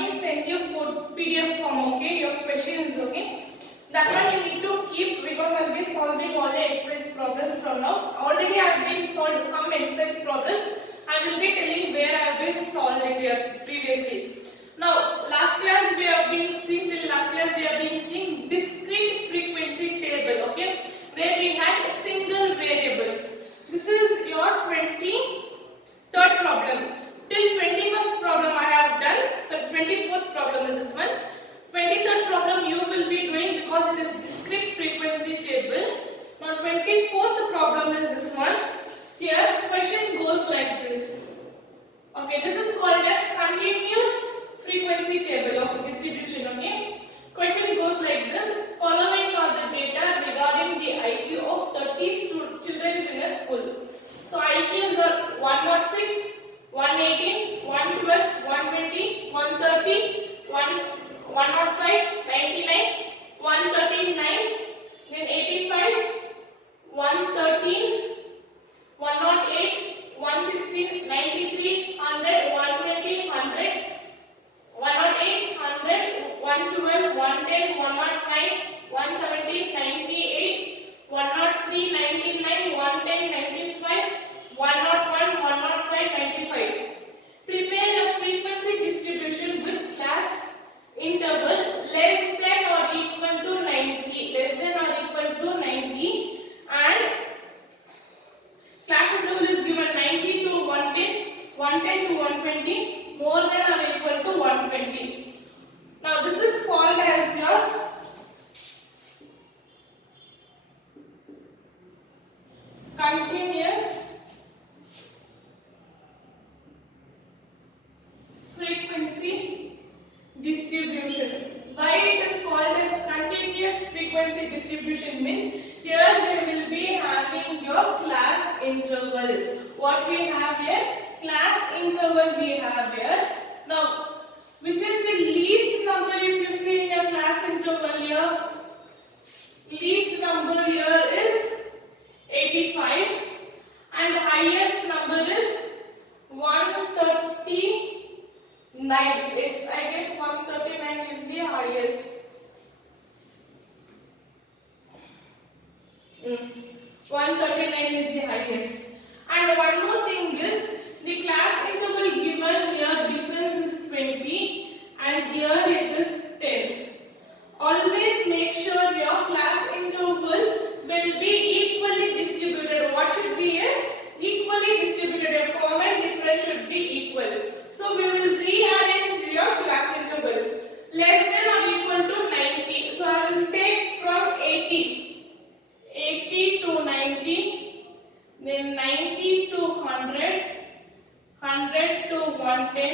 been sent you for PDF form, okay, your questions, okay. That one you need to keep because I'll be solving all the exercise problems from now. Already I've been solved some exercise problems. I will be telling where I have been solved it here previously. Now, last class we have been seeing discrete frequency table, okay, where we had single variables. This is your 23rd problem. Till 21st problem I have done. So 24th problem is this one. 23rd problem you will be doing because it is discrete frequency table. Now 24th problem is this one. Here question goes like this. Okay, this is called as continuous frequency table of distribution. Okay, question goes like this. Following are the data regarding the IQ of 30 children in a school. So IQs are 106, 118, 112, 120, 130, 105, 99, 139, then 85, 113, 108, 116, 93, 100, 120, 100, 108, 100, 112, 110, 109, 117, 98, 103, 99, 110, 95, 101, 105, 95. Prepare a frequency distribution with class interval less than or equal to 90, less than or equal to 90, and class interval is given 90 to 110, 110 to 120, more than or equal to 120. Now this is called as your continuous frequency distribution. Why it is called as continuous frequency distribution means here we will be having your class interval. What we have here? Class interval we have here. Now, which is the least number if you see in your class interval here? Least number here is 85 and highest number is 139. Yes, I guess 139 is the highest. 139 is the highest. And one more thing is the class interval given here difference is 20 and here it is 10. Always make sure your class interval will be equally distributed. What should be here? Equally distributed. A common difference should be equal. So we will rearrange your class interval. Less than or equal to 90. So I will take from 80. 80 to 90. Then 90 to 100. 100 to 110.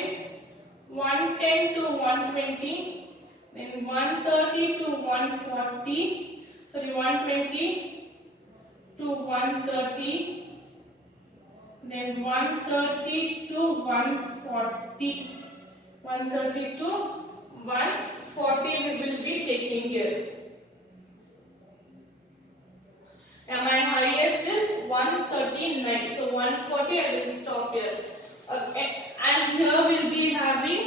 110 to 120. Then 130 to 140. Sorry, 120 to 130. Then 130 to 140. 130 to 140 we will be taking here. And my highest is 139. So 140 I will stop here. Okay. And here we will be having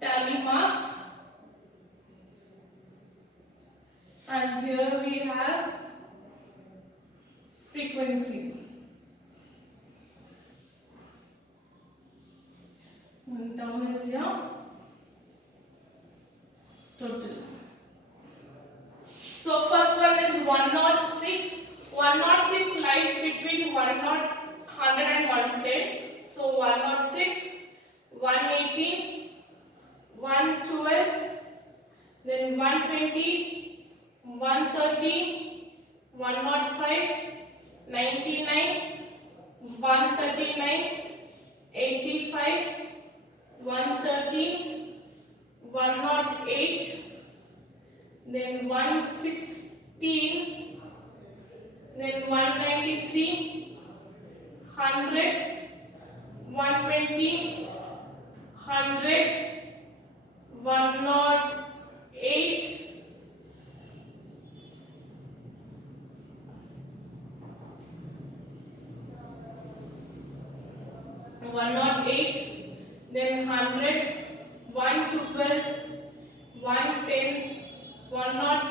tally marks. And here we have frequency. And down is your total. So first one is 106. 106 lies between 100 and 110. So 106, 180, 112, then 120, 130, 105, 99, 139, 85, 130, 108, then 116, then 193, 100, 120, 100, 108,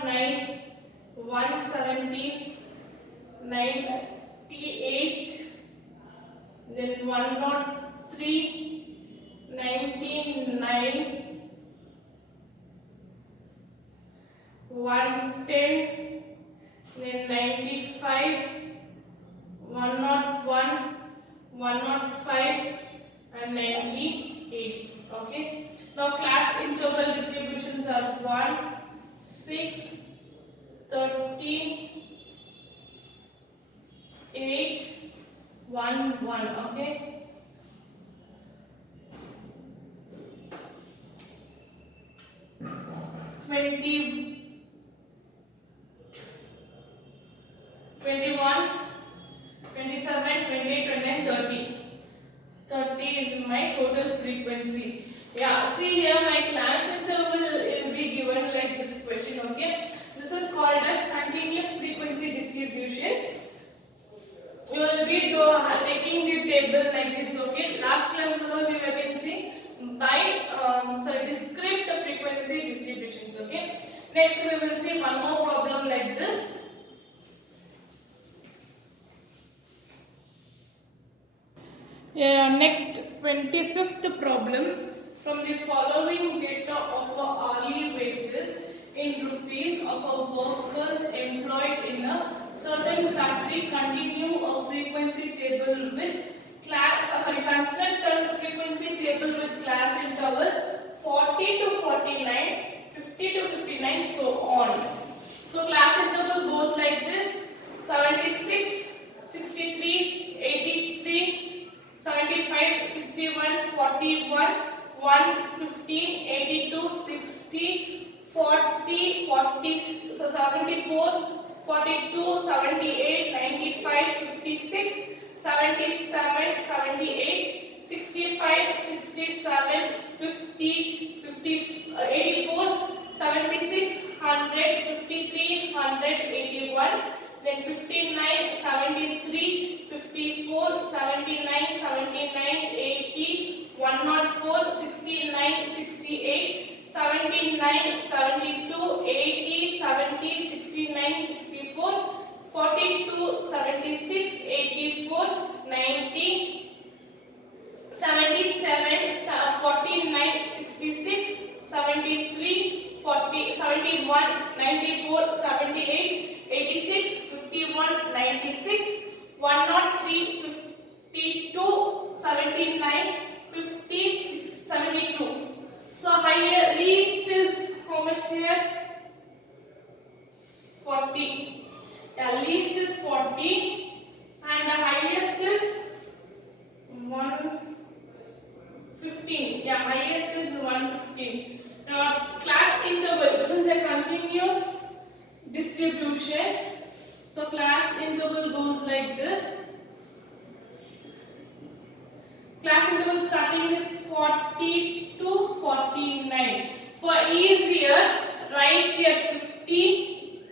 109, 117, 98, then 103, 99, 110, then 95, 101, 105 and 98. Okay. Now class interval distributions are 1, 6, 13, 8, 1, 1. Okay. Twenty, 21, 27, 28, 29, 30. 30 is my total frequency. Yeah, see here my class interval will be given like this question. Okay, this is called as continuous frequency distribution. You will be taking the table like this. Okay, last class we have been seeing by discrete frequency distributions. Okay, next we will see one more problem like this. Next 25th problem. From the following data of hourly wages in rupees of workers employed in a certain factory, continue a frequency table with construct a frequency table with class interval 40 to 49, 50 to 59, so on. So class interval goes like this: 76, 63, 83, 75, 61, 41, 115, 82, 60, 40, 40, so 74, 42, 78, 95, 56, 77, 78, 65, 67, 50, 50, 84, 76, 100, 53, 100, 81, then 59, 73, 54, 79, 79, 80, 104, 69, 68, 79, 72, 80, 70, 69, 64, 42, 76, 84, 90, 77, 49, 66, 73, 40, 71, 94, 78, 86, 51, 96, 103, 52, 79, 56, 72. So higher least is how much here? 40. Yeah, least is 40 and the highest is 115. Yeah, highest is 115. Now class interval, this is a continuous distribution. So class interval goes like this. Class interval starting is 40 to 49. For easier, write here 50,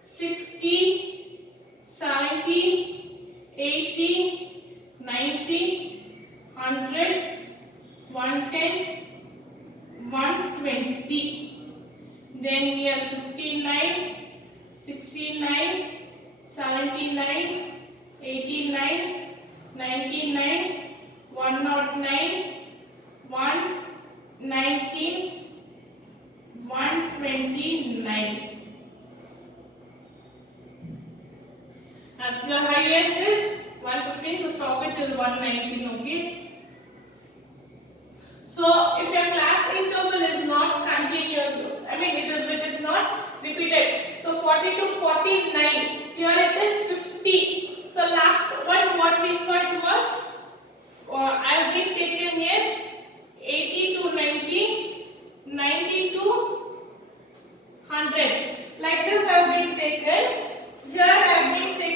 60, 70, 80, 90, 100, 110, 120. Then here 59, 69, 79, 89, 99, 109, 119, 129. And the highest is 115, so stop it till 119, okay? So if your class interval is not continuous, it is not repeated. So 40 to 49, here it is 50. So last one what we saw it was, I have been taken here 80 to 90, 90 to 100. Like this I have been taken. Here I have been taken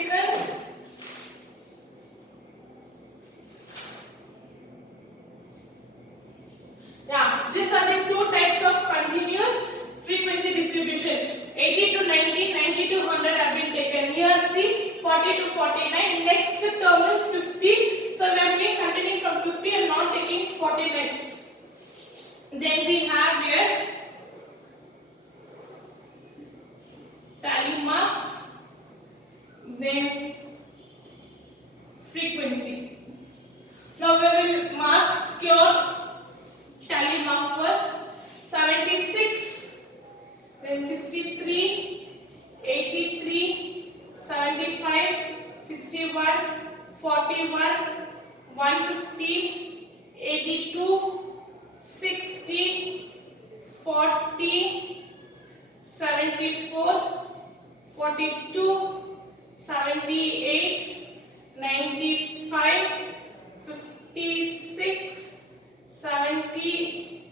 these are the two types of continuous frequency distribution. 80 to 90, 90 to 100 have been taken. Here see 40 to 49. Next term is 50. So we have been continuing from 50 and not taking 49. Then we have here 63, 83, 75, 61, 41, 150, 82, 60, 40, 74, 42, 78, 95, 56, 77,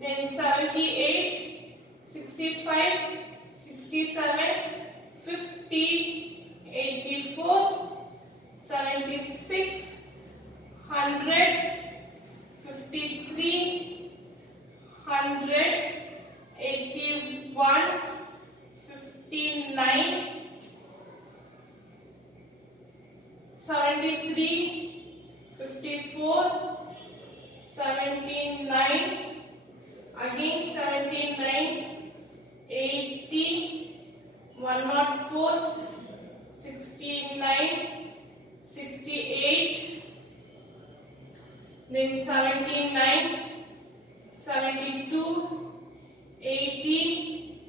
then 78, 65, 67, 50, 84, 76, 100, 53, 100, 81, 59, 73, 54, 79, again 79, 80, 104, 69, 68, then 79, 72, 80,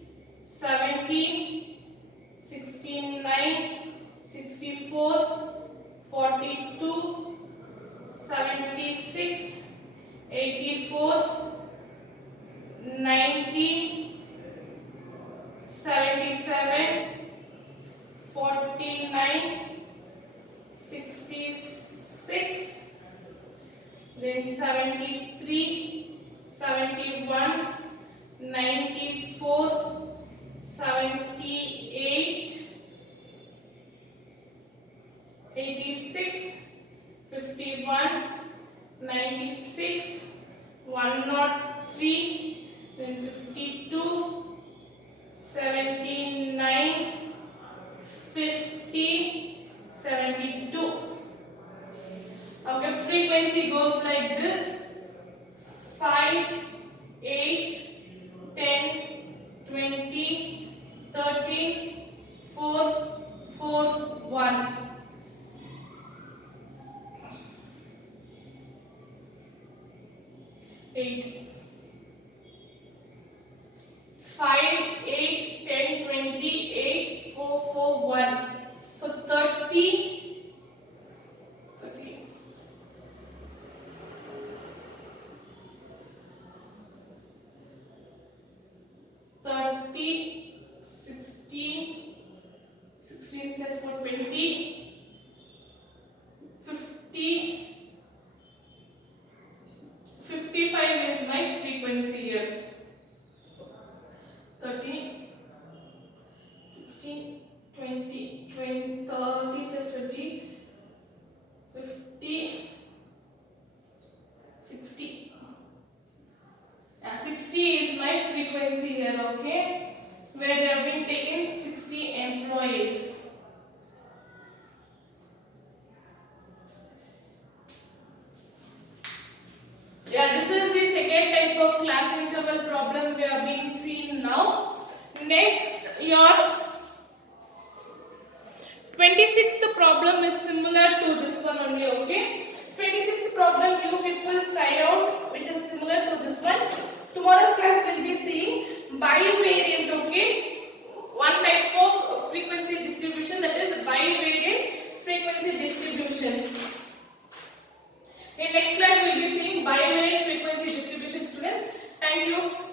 70, 69, 64, 42, 76, 84, 90, 77, 49, 66, then 73, 71, 94, 78, 86, 51, 96, 103, then 52, 79, 50, 72. Okay, frequency goes like this: 5, 8, 10, 20, 30, 4, 4, 1. 8, 5, 8, 10, 20, 8, 4, 4, 1. So 30, 30, 30, 16, 16 plus 4, 20, 50, 55 is my frequency here. 30, 16, 20, 20, 30 plus 20, 50, 60. Yeah, 60 is my frequency here, okay? Where they have been taken 60 employees. Yeah, this is the second type of class interval problem we are being seen now. Next, your 26th problem is similar to this one only, okay? 26th problem you people try out, which is similar to this one. Tomorrow's class will be seeing bivariant, okay? One type of frequency distribution, that is bivariant frequency distribution. In next class we will be seeing bivariant frequency distribution, students. Thank you.